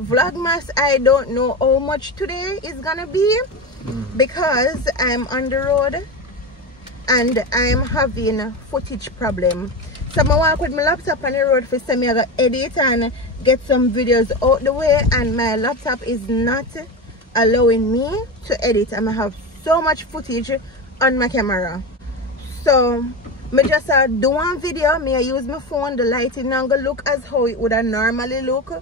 Vlogmas, I don't know how much today is gonna be because I'm on the road and I'm having footage problem. So I walk with my laptop on the road for some edit and get some videos out the way, and my laptop is not allowing me to edit. I'm gonna have so much footage on my camera. So I just do one video, I use my phone, the lighting not gonna look as how it would have normally look.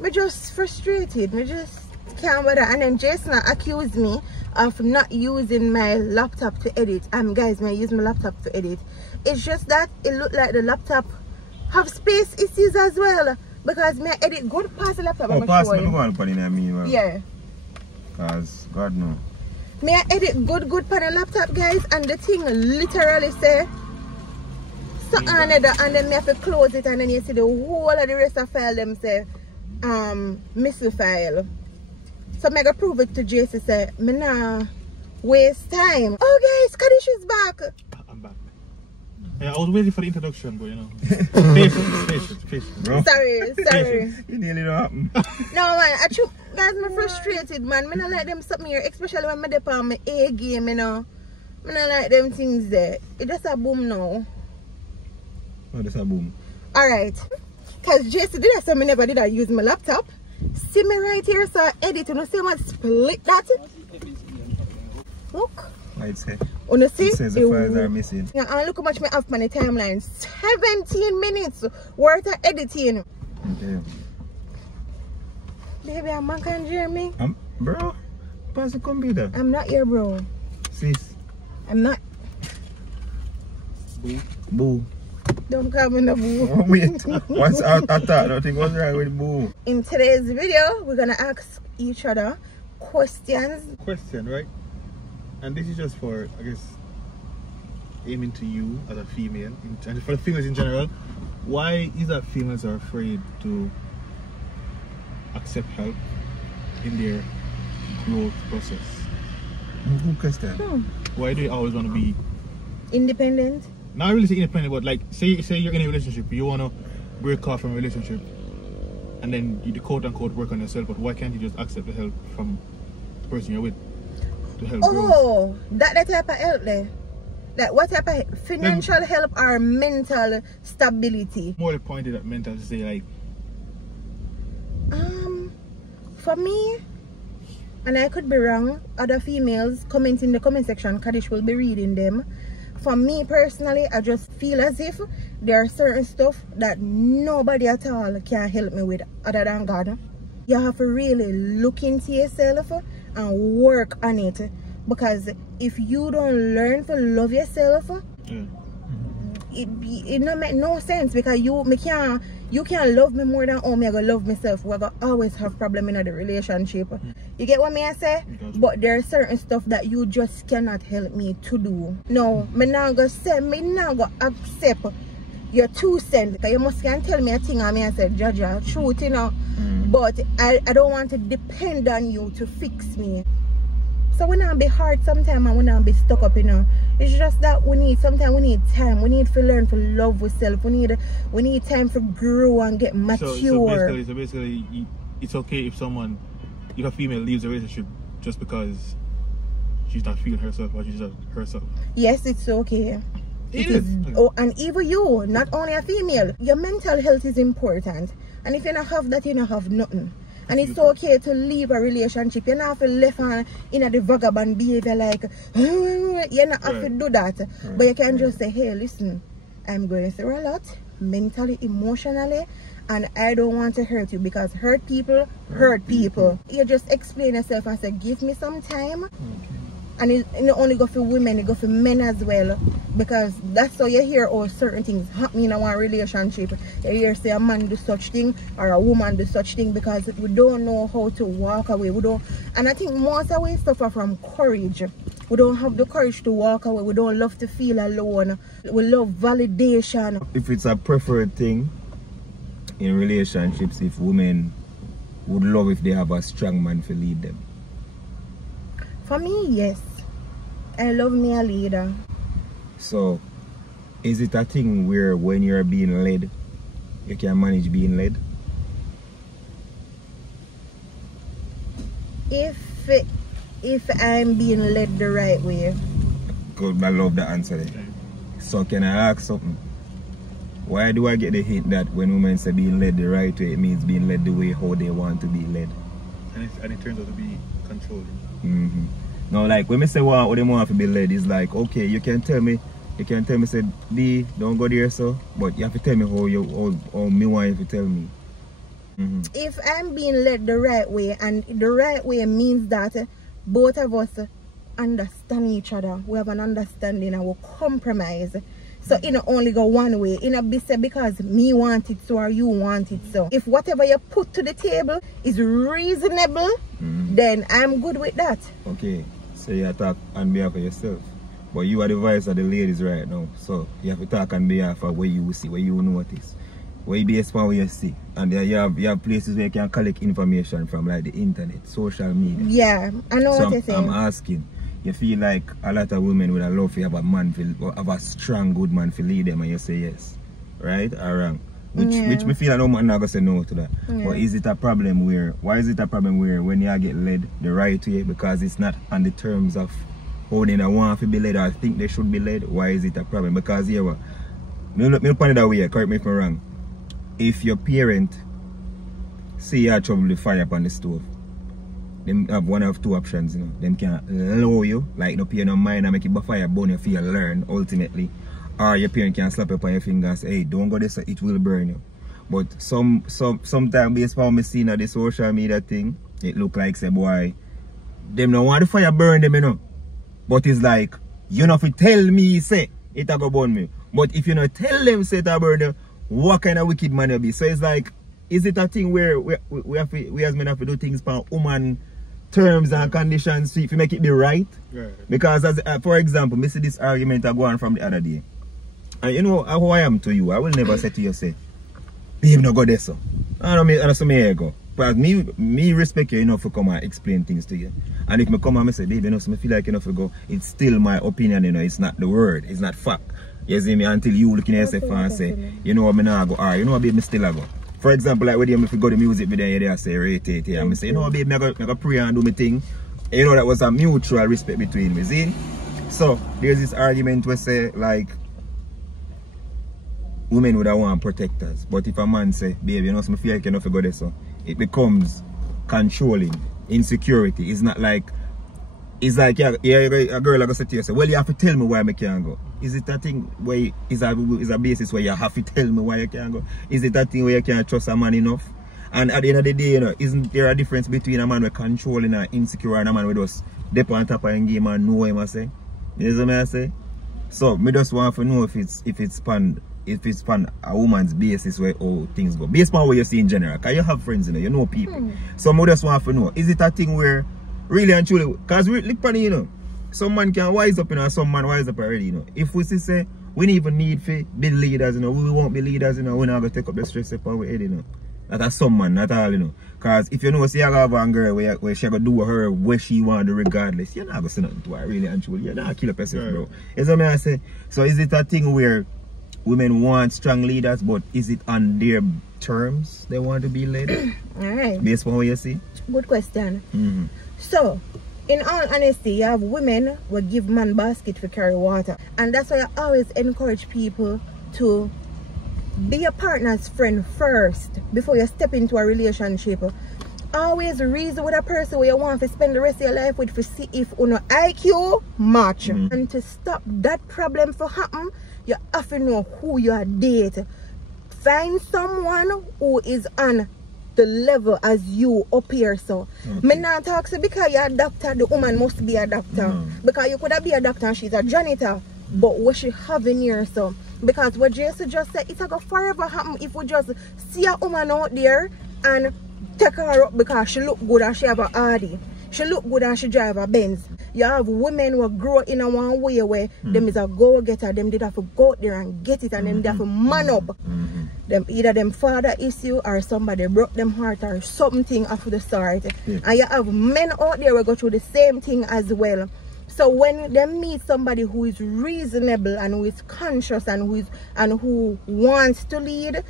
I just frustrated, I just can't bother. And then Jason accused me of not using my laptop to edit. Guys, I use my laptop to edit. It's just that it looked like the laptop have space issues as well, because I edit good past the laptop. Oh, pass me the one put in me, well. Yeah. Cause God no. I edit good past the laptop, guys, and the thing literally say something on it, and then I have to close it, and then you see the whole of the rest of the file them say missile file. So I'm gonna prove it to Jason, say me nah waste time. Oh guys, Kaddish is back. I'm back. Yeah, I was waiting for the introduction, but you know. Patience, bro. Sorry. You nearly don't happen. No man, guys, I'm frustrated, man. I don't like them something here, especially when I'm up on my A game, you know. I don't like them things there. It just a boom now. Oh, that's a boom. Alright. Because Jason did that, so I never did use my laptop. See me right here, so I edit. You see what split that? Look. I'd say. You see? It says the files are missing. Yeah, and look how much I have on the timeline. 17 minutes worth of editing. Okay. Baby, I'm not gonna hear me. Bro, pass the computer. I'm not here, bro. Sis. I'm not. Boo. Don't call me no boo. Oh, wait. What's out at that? I think what's wrong with boo? In today's video, we're gonna ask each other questions. Question, right? And this is just for, I guess, aiming to you as a female, and for the females in general. Why is that females are afraid to accept help in their growth process? Good question. Why do you always want to be Independent? not really say independent, but like say you're in a relationship, you want to break off from a relationship, and then you quote unquote work on yourself, but why can't you just accept the help from the person you're with to help grow? Oh, that type of help there. Like what type of financial help or mental stability? More the point is that mental to say like for me, and I could be wrong, other females comment in the comment section, Kaddish will be reading them. For me personally, I just feel as if there are certain stuff that nobody at all can help me with other than God. You have to really look into yourself and work on it, because if you don't learn to love yourself, it don't make no sense, because you can't love me more than how me I gonna love myself. We're gonna always have problem in the relationship. You get what I say? But there are certain stuff that you just cannot help me to do. No, me not gonna say, me not gonna accept your 2 cents. Because you must can tell me a thing and me I say, Jaja, truth, you know. But I don't want to depend on you to fix me. So we not be hard sometimes, and we not be stuck up, you know. It's just that sometimes we need time. We need to learn to love ourselves. We need time to grow and get mature. So basically, it's okay if a female leaves a relationship just because she's not feeling herself or she's not herself. Yes, it's okay. It is. Oh, and even you, not only a female, your mental health is important. And if you don't have that, you don't have nothing. And it's okay to leave a relationship. You don't have to left on in the vagabond behavior like, you don't have to do that. But you can just say, hey, listen, I'm going through a lot, mentally, emotionally, and I don't want to hurt you, because hurt people hurt people. You just explain yourself and say, give me some time. And it not only go for women, it go for men as well, because that's how you hear all certain things happening in one relationship. You hear say a man do such thing or a woman do such thing, because we don't know how to walk away. And I think most of we suffer from courage. We don't have the courage to walk away. We don't love to feel alone. We love validation. If it's a preferred thing in relationships, if women would love if they have a strong man to lead them. For me, yes. I love me a leader. So, is it a thing where when you're being led, you can manage being led? If I'm being led the right way. Good, I love the answer there. So can I ask something? Why do I get the hint that when women say being led the right way, it means being led the way how they want to be led? And it turns out to be controlling. Now, like when I say what they want to be led, is like, okay, you can tell me, say, B, don't go there, so, but you have to tell me how me want you to tell me. If I'm being led the right way, and the right way means that both of us understand each other, we have an understanding and we compromise. So it not only go one way, it not be said because me want it so or you want it so. If whatever you put to the table is reasonable, then I'm good with that. Okay, so you talk on behalf of yourself. But you are the voice of the ladies right now. So you have to talk on behalf of what you see, what you notice. Where you based on what you see. And you have places where you can collect information from, like the internet, social media. Yeah, I know what you're saying. I'm asking. You feel like a lot of women would love to have a man, have a strong, good man to lead them, and you say yes, right or wrong? Which me feel like no man not gonna say no to that. But is it a problem where? Why is it a problem where when you get led the right way because it's not on the terms of how they want to be led or think they should be led? Why is it a problem? Because here, me point it that way. Correct me if I'm wrong. If your parent see you have trouble with fire up on the stove, them have one of two options, you know. Them can lower you, like no pay no mind and make it fire burn you for you learn ultimately. Or your parent can slap you up on your finger and say, hey, don't go this, it will burn you. But sometimes based on me seeing the social media thing, it look like say boy, them don't want the fire burn them, you know. But it's like, you know if you tell me say it a go burn me. But if you not tell them say it a burn you, what kind of wicked man you be? So it's like, is it a thing where we as men have to do things for woman terms and conditions if you make it be right? Because as for example, me see this argument I go on from the other day. And you know how I am to you, I will never say to you, say, babe, no go there so. I don't me go. Because me respect you enough to come and explain things to you. And if me come and say, babe, you know, so me feel like enough to go, it's still my opinion, you know, it's not the word, it's not fact. You see me until you looking at yourself and say, you know what, me now go, alright, you know what, babe, me still a go. For example, like when you go to music video, they say rate it here, and I say, you know what, babe, I go pray and do my thing. You know, that was a mutual respect between me, see? So there's this argument where say like women would want protectors, but if a man say, babe, you know, so I feel like you know to go there, so it becomes controlling, insecurity. It's not like, it's like a girl like say to you, say, well, you have to tell me why I can't go. Is it that thing where is a basis where you have to tell me why you can't go? Is it that thing where you can't trust a man enough? And at the end of the day, you know, isn't there a difference between a man with controlling and insecure and a man with just dip on top of him game and know him I say? You know what I say? So me just want to know if it's pan a woman's basis where all things go. Based on what you see in general. Because you have friends, you know people. So me just want to know, is it a thing where really and truly, because we look funny, you know, some man can wise up, you know, and some man wise up already, you know. If we say we don't even need to be leaders, you know, we won't be leaders, you know, we're not going to take up the stress up our head, you know. That's some man, not all, you know. Because if you know, say you have a girl where she going to do her what she want to do regardless, you're not going to say nothing to her, really and truly. You're not going to kill a person, bro. You know what I say? So is it a thing where women want strong leaders, but is it on their terms they want to be led? Alright. Based on what you see? Good question. So, in all honesty, you have women who give man basket for carry water. And that's why I always encourage people to be a partner's friend first before you step into a relationship. Always reason with a person where you want to spend the rest of your life with to see if your IQ match. And to stop that problem from happen, you have to know who you are dating. Find someone who is on the level as you up here, so me not talk so because you're a doctor, the woman must be a doctor. Because you could have be a doctor and she's a janitor, but what she have in here, so because what Jason just said, it's gonna forever happen if we just see a woman out there and take her up because she look good and she have a Audi, she look good and she drive a Benz. You have women who grow in a one way where them is a go-getter, them did have to go out there and get it, and them they have to man up. Them either them father issue or somebody broke them heart or something after the start. And you have men out there who go through the same thing as well. So when they meet somebody who is reasonable and who is conscious and who wants to lead,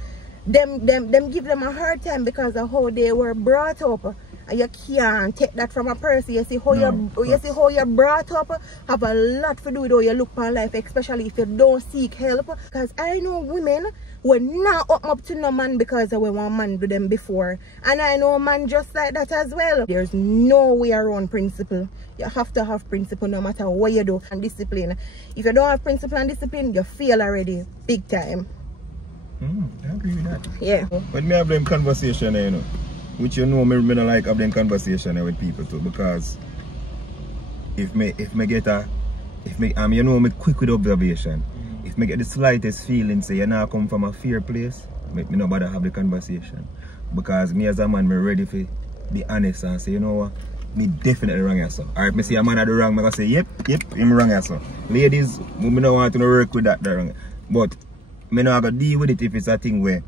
them give them a hard time because of how they were brought up. And you can't take that from a person. You see how you're brought up have a lot to do with how you look on life, especially if you don't seek help. Because I know women who not up to no man because of what one man do them before. And I know a man just like that as well. There's no way around principle. You have to have principle no matter what you do, and discipline. If you don't have principle and discipline, you fail already big time. I agree with that. Yeah. But me have them conversation, you know. Which you know me don't like having conversation with people too, because if me you know me quick with observation. If me get the slightest feeling say you not come from a fear place, me no bother have the conversation. Because me as a man, me ready to be honest and say, you know what, me definitely wrong here, so. Or if me see a man at the wrong, me gonna say, yep, I'm wrong here, so. Ladies, me don't want to work with that wrong. But me not gonna deal with it if it's a thing where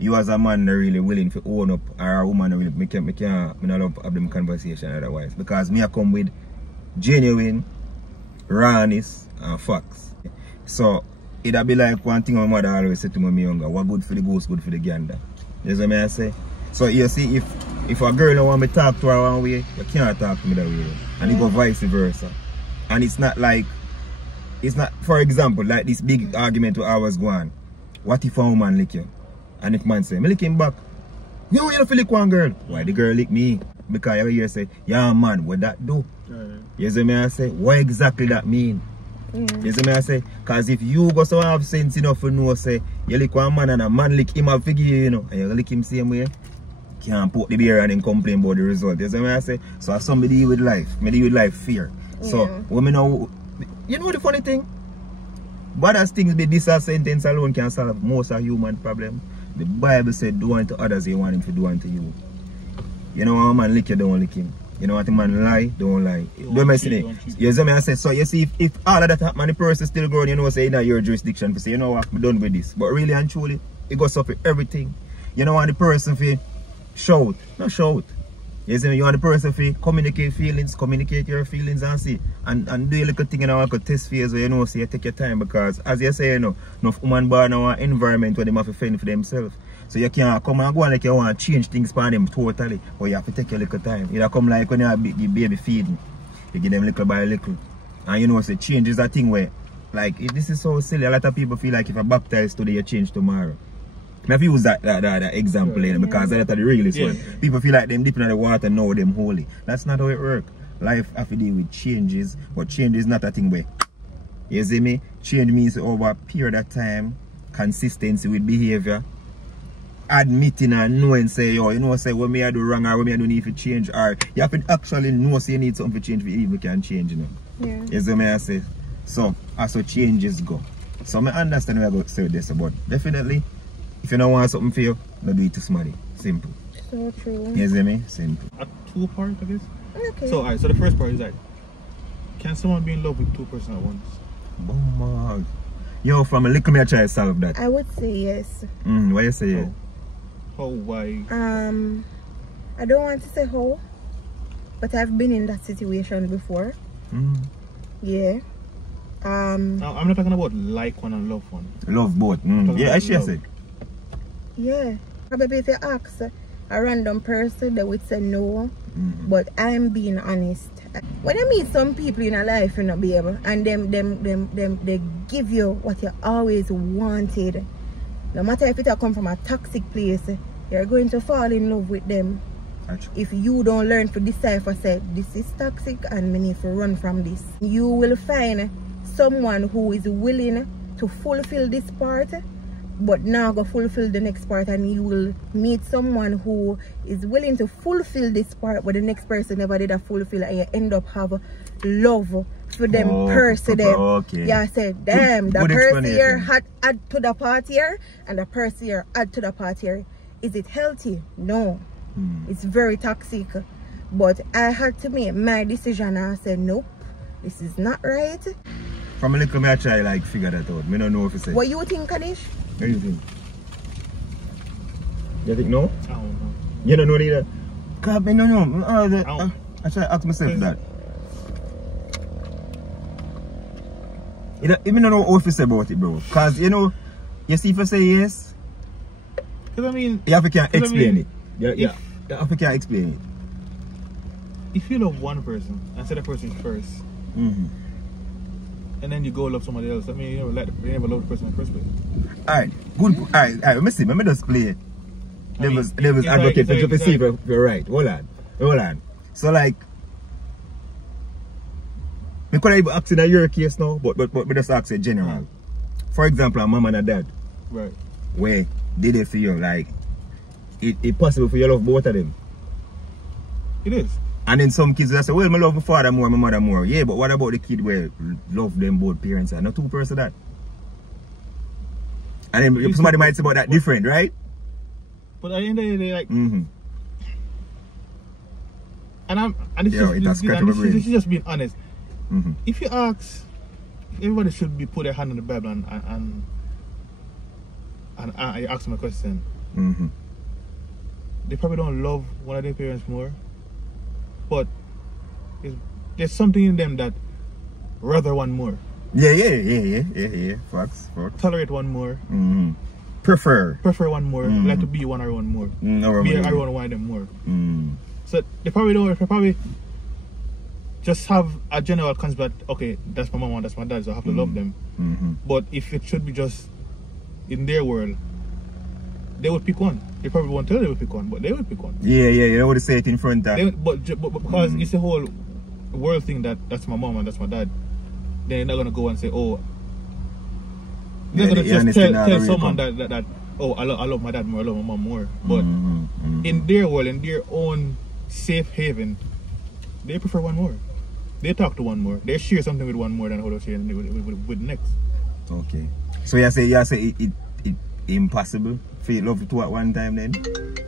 you as a man are really willing to own up, or a woman really, me not love have them conversation otherwise. Because me I come with genuine rawness and facts. So it'll be like one thing my mother always said to me younger, what good for the goose, good for the gander. You know what I say? So you see, if a girl don't want me to talk to her one way, you can't talk to me that way. And it go vice versa. And it's not, for example, like this big argument where I was going. What if a woman lick you? And if man say, me lick him back. You don't feel lick one girl. Why the girl lick me? Because you hear say, yeah man, what that do? You see me I say, what exactly that mean? You see me I say, because if you go so have sense enough to know say, you lick one man and a man lick him have figure, you know, and you lick him same way, can't put the beer and then complain about the result. You see me I say? So as somebody deal with life, me deal with life fear. So women know, you know the funny thing? But as things be this a sentence alone can solve most of human problem. The Bible said do unto others you want him to do unto you. You know how a man lick you, don't lick him. You know what a man lie, don't lie. Don't mess with it. You see me I say, so you see if all of that happen and the person still growing, you know say in your jurisdiction to say, you know what, I'm done with this. But really and truly, it goes up with everything. You know want the person to shout, not shout. You see me, you want the person to communicate feelings, communicate your feelings and see. And do a little thing in our test phase where you know, say you take your time because as you say, you know, enough women born in our environment where they have to fend for themselves. So you can't come and go and like you want to change things for them totally. But you have to take your little time. You come like when you have baby feeding. You give them little by little. And you know, say change is a thing where, like, this is so silly. A lot of people feel like if I baptize today, you change tomorrow. I've used that example because that's the realest one. People feel like them dipping in the water know them holy. That's not how it works. Life have to deal with changes, but change is not a thing where, you see me? Change means over a period of time, consistency with behavior, admitting and knowing, say, yo, you know, say, what me I do wrong or what me I do need to change, or you have to actually know, say, you need something to change for even can change, you know. You see me I say? So, as so changes go. So, I understand where I go to say this, but definitely, if you don't want something for you, don't do it to somebody. Simple. So true. You see me? Simple. A two part, I guess. Okay. So, alright, so the first part is that, can someone be in love with two persons at once? Boom. Yo, from a little me I try to solve that. I would say yes. Why you say yes? How? Why? I don't want to say how, but I've been in that situation before. Yeah. I'm not talking about like one and love one. Love both. Yeah, I should say. Yeah. Probably if you ask a random person, they would say no. But I'm being honest. When I meet some people in a life, you know, baby, and they give you what you always wanted. No matter if it come from a toxic place, you're going to fall in love with them. If you don't learn to decipher, say, this is toxic and we need to run from this. You will find someone who is willing to fulfill this part, but now go fulfill the next part, and you will meet someone who is willing to fulfill this part, but the next person never did a fulfill, and you end up have love for them person. Yeah, I said, damn, the person here had add to the part here, and the person here add to the part here. Is it healthy? No. It's very toxic. But I had to make my decision, and I said, nope, this is not right. From a little me I try like figure that out. I don't know if it's what you think, Kanish? What do you think? You think no? I don't know. You don't know either? God, I don't know. I try to ask myself that. I don't know what to say about it, bro. Because, you know, you see if I say yes, Because I mean... You have to can't explain it. You have to can't explain it. If you love one person and say that person first, and then you go love somebody else, I mean, you never love the person in the first place. Alright, good. Alright, let me see. Let me just play it. There was advocate for you to see if you're right. Hold on. So like, we could even ask in your case now, but we just ask it general. For example, a mom and a dad. Right. Where did they feel like it possible for you to love both of them? It is. And then some kids will say, well, I love my father more, my mother more. Yeah, but what about the kid where love them both parents are? Not two persons that. And then somebody might say about that different, right? But at the end of the day, like, and this is just being honest. If you ask, everybody should be put their hand on the Bible and I ask them a question. They probably don't love one of their parents more, but there's something in them that rather one more. Yeah. Facts. Tolerate one more. Prefer one more. Like to be one or one more. Be everyone one of them more. So they probably just have a general concept that, okay, that's my mom, that's my dad, so I have to love them. But if it should be just in their world, they would pick one. They probably won't tell they would pick one, but they would pick one. Yeah, they would say it in front of. But because it's a whole world thing that's my mom and that's my dad, they're not gonna go and say, oh, they're gonna just tell someone that oh, I love my dad more, I love my mom more. But in their world, in their own safe haven, they prefer one more. They talk to one more. They share something with one more than how they share with next. Okay. So you say it impossible for you love to at one time then?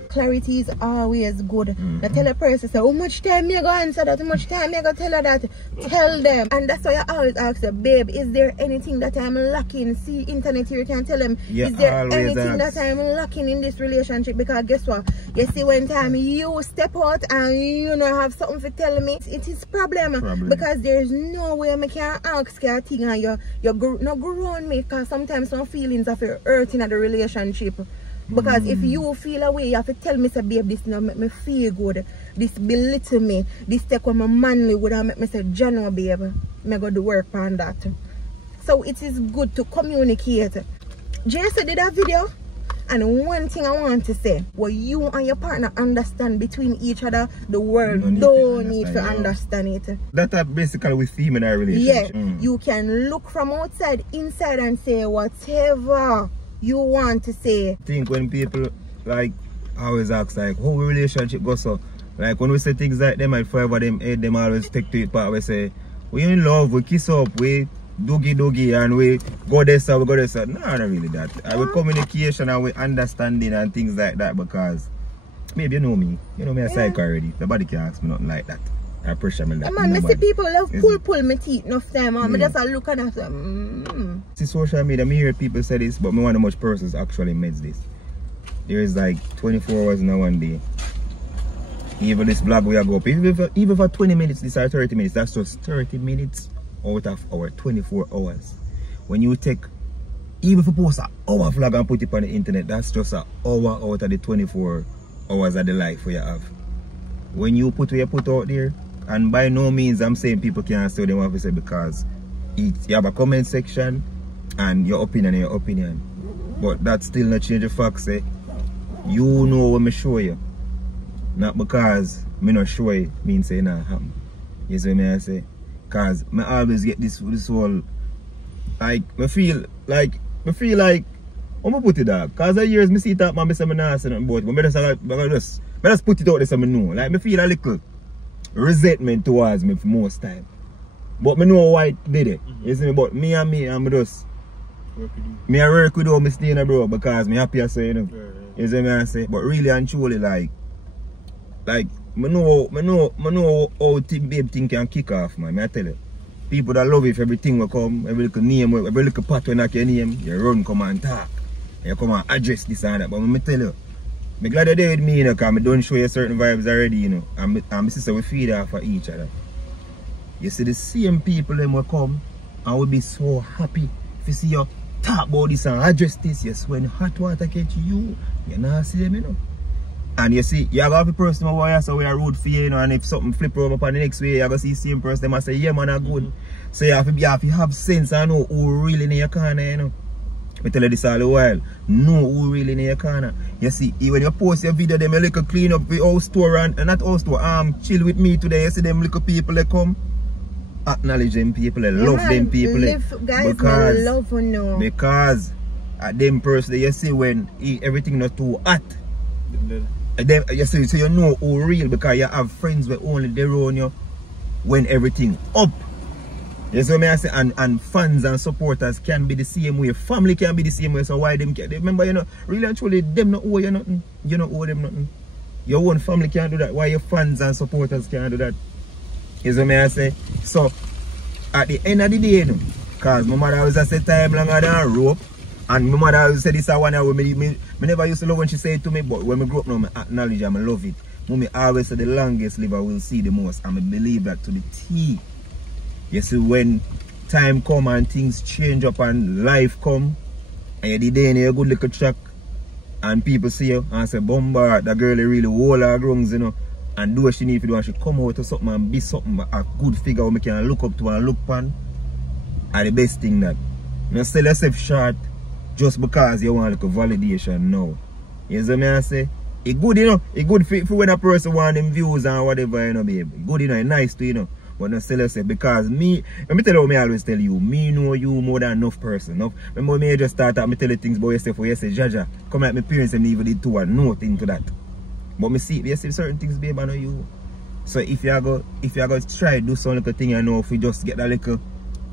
Clarity is always good. Now tell a person, say, how much time you go answer that, how much time you go tell her that, tell them. And that's why I always ask them, babe, is there anything that I'm lacking? See, internet here, you can tell them, is there anything that I'm lacking in this relationship? Because guess what? You see, when time you step out and you know have something to tell me, it is problem. Because there's no way I can ask you a thing and you're not grown me, because sometimes some feelings of hurting at the relationship. Because if you feel away, you have to tell me, say, babe, this not make me feel good. This belittle me. This take on my manly would make me say, Jano, babe, I go do work on that. So it is good to communicate. Jason did a video, and one thing I want to say, what you and your partner understand between each other, the world don't need to understand it. That's basically with theme in our relationship. Yeah, you can look from outside, inside, and say whatever you want to say. I think when people like always ask like how relationship goes, so like when we say things like them, like forever them always take to it part, we say we in love, we kiss up, we doogie and we go this and we go this. No, not really that. Our communication and we understanding and things like that, because maybe you know me a psycho already. Nobody can ask me nothing like that. I pressure me like man, I see people love pull my teeth enough time, and I just look and I say, See, social media, I hear people say this, but I wonder how much persons actually makes this. There is like 24 hours in one day. Even this vlog we are go up, even for 20 minutes, this are 30 minutes, that's just 30 minutes out of our 24 hours. When you take, even if you post an hour vlog and put it on the internet, that's just an hour out of the 24 hours of the life you have. When you put what you put out there, and by no means I'm saying people can't say what they want to say, because you have a comment section and your opinion. But that still not change the fact, say, you know what I show you. Not because me not show you means say not happen. You see what I say? Because I always get this whole, like, I feel like, I'm gonna put it up. Because of years, I see that man, I say I'm not saying nothing about it. But I just put it out there so I know. Like, I feel a little resentment towards me for most time. But I know why it did it. You see me? But I'm just, I work with all my staying, bro, because I'm happy, so, you know. You see me? I say? But really and truly, like, I know how babe thing can kick off, man. I tell you. People that love you, if everything will come, every little name, every little part when I can name, you run, come and talk. You come and address this and that. But let me tell you, I'm glad you're there with me, you know, because I don't show you certain vibes already, you know. And my sister, we feed off of each other. You see, the same people them will come and will be so happy if you see you talk about this and address this. Yes, when hot water catch you not see them, you know. And you see, you have a person over here, so we are road for you, you know, and if something flip over upon the next way, you have to see the same person, they must say, yeah, man, are good. So you have to have sense and know who really in your corner, you know. I tell you this all the while. Know who really in your corner. You see, when you post your video, them you little clean up the whole store and not whole store. Chill with me today. You see them little people that come. Acknowledge them people, love them people. Guys, because at them person you see when everything not too hot. Then you see, so you know who real because you have friends where only they around you when everything up. You see what I say? And fans and supporters can be the same way. Family can be the same way. So why them can't? Remember, you know, really and truly, them not owe you nothing. You don't owe them nothing. Your own family can't do that. Why your fans and supporters can't do that? You see what I say? So, at the end of the day, you know, because my mother always say time longer than rope. And my mother always say this one hour. Me never used to love when she say it to me, but when I grew up now, I acknowledge and I love it. Mommy always say the longest liver will see the most. And I believe that to the T. You see, when time come and things change up and life come, and you did in a good little track, and people see you and say, Bomba, that girl really hold her grungs, you know, and do what she need to do, and she come out to something and be something, a good figure we can look up to and look upon, are the best thing that. You know, sell yourself short just because you want like a validation now. You see what I say? It's good, you know, it's good for when a person want them views and whatever, you know, baby. Good, you know, it's nice to, you know. But not sell yourself because me, let me tell you what I always tell you, me know you more than enough person. No? Remember me just start out, me tell you things about yourself for you say, Jaja, come like my parents and even did too and note into that. But me see, you see certain things, babe, I know you. So if you go try to do some little thing, you know, if we just get that little,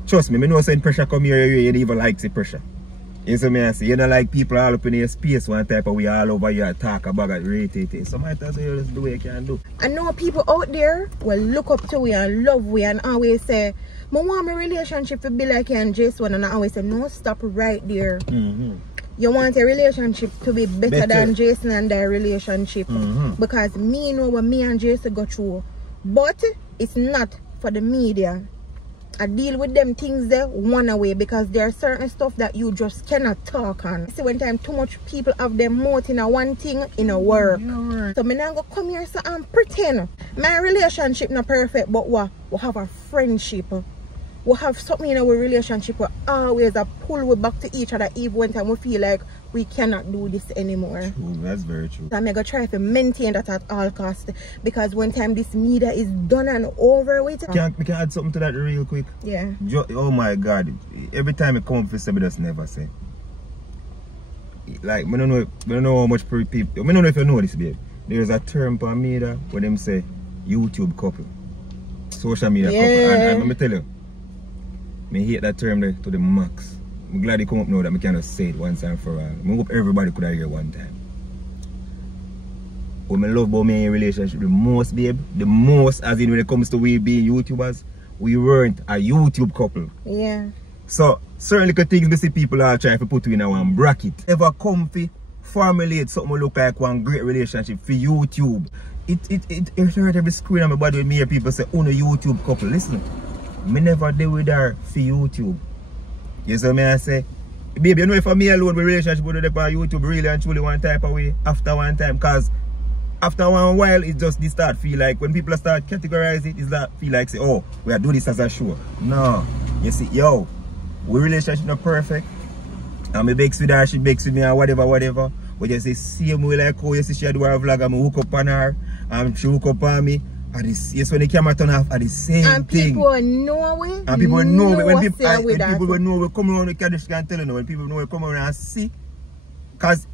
trust me, I know saying pressure come here, you don't even like the pressure. You see me I say, you don't like people all up in your space one type of way all over you talk about it, rate it. So my thought say, that's the way you can do. I know people out there will look up to you and love you and always say, I want my relationship to be like you and Jason, and I always say, no, stop right there. You want a relationship to be better than Jason and their relationship. Because me know what me and Jason go through. But it's not for the media. I deal with them things there one away because there are certain stuff that you just cannot talk on. See, when time too much people have their mouth in a one thing in a work. So me not go come here so and pretend. My relationship not perfect, but what? We have a friendship. We have something in our relationship where always a pull we back to each other even when time we feel like we cannot do this anymore. True, that's very true. So I'm gonna try to maintain that at all costs because when time this media is done and over with. We can add something to that real quick. Yeah. Oh my God. Every time I come for somebody just never say. Like, I don't know how much people, I don't know if you know this, babe. There's a term for media where them say YouTube couple. Social media couple. And let me tell you, I hate that term there to the max. I'm glad they come up now that I cannot say it once and for all. I hope everybody could have heard one time. What I love about me in relationship the most, babe, the most, as in when it comes to we being YouTubers, we weren't a YouTube couple. Yeah. So, certain little things we see people are trying to put in a one bracket. Ever comfy, formulate something look like one great relationship for YouTube. It hurt every screen on my body when me hear people say, oh no, YouTube couple. Listen, me never deal with her for YouTube. You see what I say? Baby, you know if I'm me alone with relationship with her on YouTube really and truly one type of way after one time, because after one while it just this start feel like when people start categorize it, it's that feel like say, oh, we are doing this as a show. No. You see, yo, we relationship not perfect. And me begs with her, she begs with me or whatever. But you say same way like how you see she do her vlog and me hook up on her and she hook up on me. And this, yes, when the camera turn off at the same and thing. People know it. And people know it. When people will know we come around, we can tell you now. When people know we come around and see. Because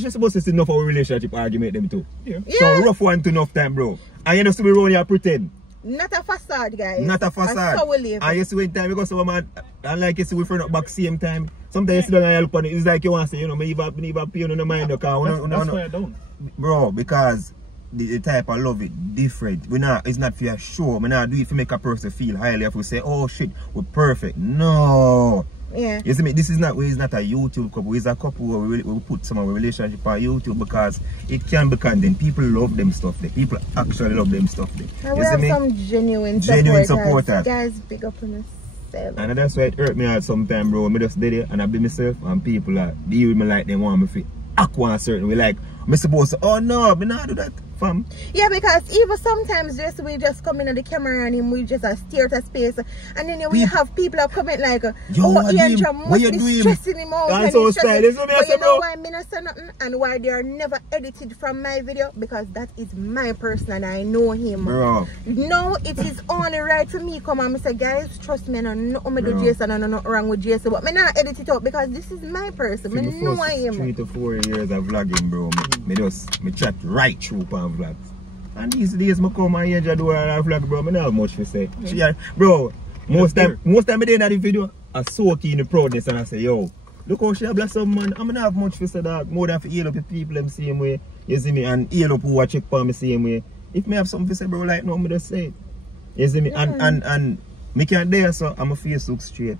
you're supposed to see enough of a relationship argument them too. Yeah. So rough one to enough time, bro. And you know see we around here pretend. Not a facade, guys. Not a facade. That's how we live. And you see when time you go so man, and like you see we friend up back same time. Sometimes you sit down and you look on it, it's like you want to say, you know, me even pay on the mind. That's why I don't. Bro, because the type of love it different. It's not for a show. We not do it to make a person feel highly. If we say, oh shit, we're perfect. No. Yeah. You see me, this is not a YouTube couple. It's a couple where we put some of our relationship on YouTube because it can be content. People love them stuff there. People actually love them stuff there. And we have some genuine supporters. Guys, big up on us. myself. And that's why it hurt me out sometimes, bro. I just did it and I be myself and people that deal with me like they want me to act one certain way. Like, I'm supposed to, oh no, I not do that, fam. Yeah, because even sometimes we just come in at the camera and we just stare at space. And then we have people that comment like, oh, Ian must be stressing him out. That's so stylish. But you know why I not say nothing and why they are never edited from my video? Because that is my person and I know him. Bro. No, it is only right for me come and say, guys, trust me, no, nothing do Jason and nothing wrong with Jason. But I not edit it out because this is my person. I know I am. 3 to 4 years of vlogging, bro. Me chat right through on vlogs. And these days I come and here do a vlog, bro. I don't have much to say. Yeah. Bro, most time I do in the video, I soak in the proudness and I say, yo, look how she bless some man. I don't have much to say that. More than for heal up the people the same way. You see me? And heal up who I check for me the same way. If me have something to say, bro, like no, I'm just say it. You see me? And me can't dare so I'm a face look straight.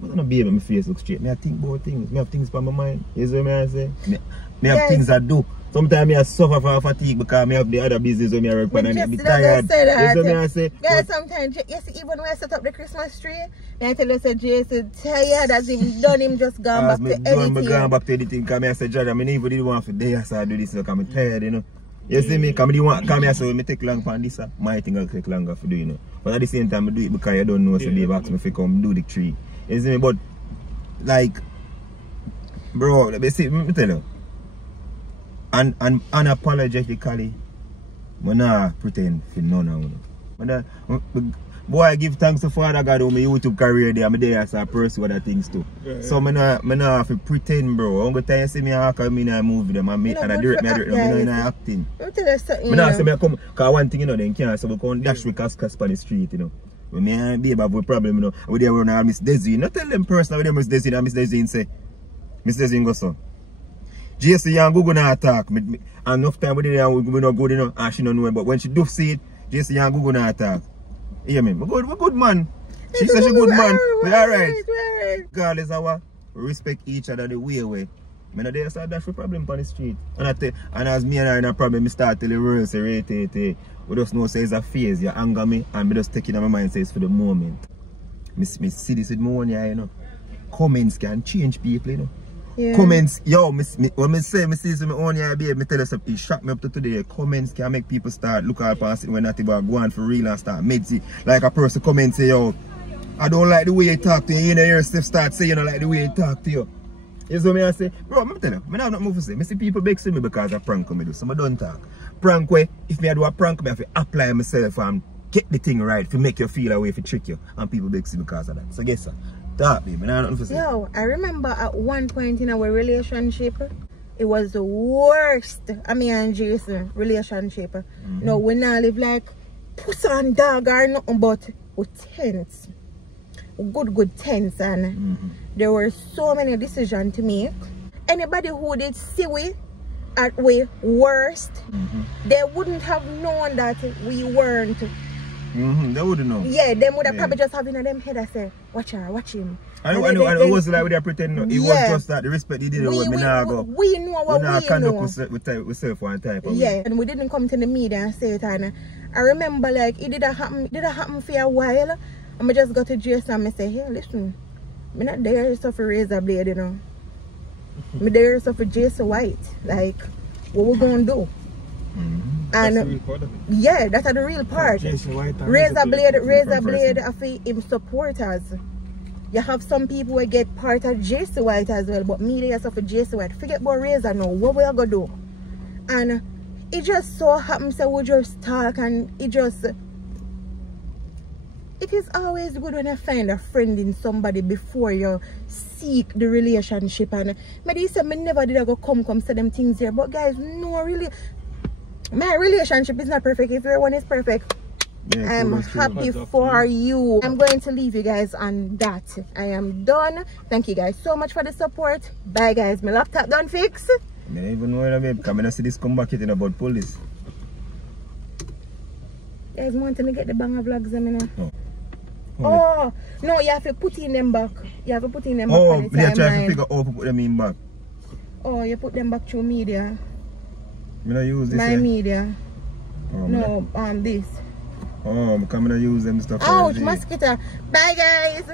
But I don't be able to face look straight. I think about things. I have things on my mind. You see me I say? I have things I do. Sometimes I suffer from fatigue because I have the other business when I work and I be tired. You see me I say? Yeah, sometimes, yes, even when I set up the Christmas tree, I tell you, say, Jason tired as him done him just gone back to editing. I'm gone back to editing because I say, Jada, I never did want for days so I do this because I'm tired, you know. You see me? Because I didn't want, because I say, I take long for this, my thing will take longer for doing it. But at the same time, I do it because I don't know, so they've asked me if I come do the tree. You see me? But, like, bro, let me see, let me tell you. And unapologetically, I not pretend for none of them. Boy, I give thanks to Father God on my YouTube career there. I'm there as a pursue other things too. Yeah, so I not have to pretend, bro. I'm going to see me act and I move them and I direct me not acting. I'm telling you something. I not say me come, because one thing, you know, they can't, so we come dash with Cascas on the street, you know. When me be about a problem, you know, with them run Miss Desi. Not tell them personally with them Miss Desi and Miss Desi say, Miss Desi go so. JC and Google not attack. And enough time we not good, you know, and she don't know it. But when she do see it, JC and Google not attack. You hear me? We're good man. She says she good man. We alright. Regardless of what, we respect each other the way away. I don't start that for problem on the street. And as me and her in a problem, I start telling the world, say, we just know say it's a phase, you anger me, and I just take it in my mind, say it's for the moment. I see this with my own eye, you know. Comments can change people, you know. Yeah. Comments, yo, when I see this with my own eye, babe, I tell you something, it shocked me up to today. Comments can make people start look at past it when not about go on for real and start medsi. Like a person comment say, yo, I don't like the way you talk to you, you know, your stuff start saying you don't like the way you talk to you. You see what I say? Bro, I'm telling you, I have nothing to say. I see people vexing me because of prank I do, so I don't talk. Prank way, if I do a prank, I have to apply myself and get the thing right to make you feel a way, to trick you, and people vexing me because of that. So guess what? Talk, baby, I have nothing to say. Yo, I remember at one point in our relationship, it was the worst. I mean, and Jason relationship. No, we now live like puss and dog or nothing, but we're tense. Good tense, and there were so many decisions to make. Anybody who did see we at we worst, they wouldn't have known that we weren't. They wouldn't know. Yeah, them would have probably just having in them head and say, watch her, watch him. I know, it wasn't like we didn't pretend. No. It was just that the respect he did with me now go. We know what we know. Conduct with self one type of way. And we didn't come to the media and say it. And I remember like it did happen for a while. And I just got to Jason and I say, hey, listen, I'm not there so for razor blade, you know. I'm there so for Jason White. Like, what we gonna do? And that's the real part of it. Yeah, that's the real part. Razor blade of him supporters. You have some people who get part of Jason White as well, but me there for Jason White. Forget about Razor now. What we are gonna do? And it just so happens that we just talk and it is always good when you find a friend in somebody before you seek the relationship. And maybe say me never did I go come say them things here. But guys, no really. My relationship is not perfect. If your one is perfect, yeah, I'm happy for you. I'm going to leave you guys on that. I am done. Thank you guys so much for the support. Bye guys. My laptop done fix. I don't even know where I'm coming to see this come back about police. Guys want to get the banger vlogs, I mean. Oh, no, you have to put in them back. You have to put in them back. Oh, you're trying to figure out how to put them in back. Oh, you put them back through media. I don't use this. My media. Oh, no, this. Oh, I'm coming to use them stuff. Ouch, mosquito. Bye, guys.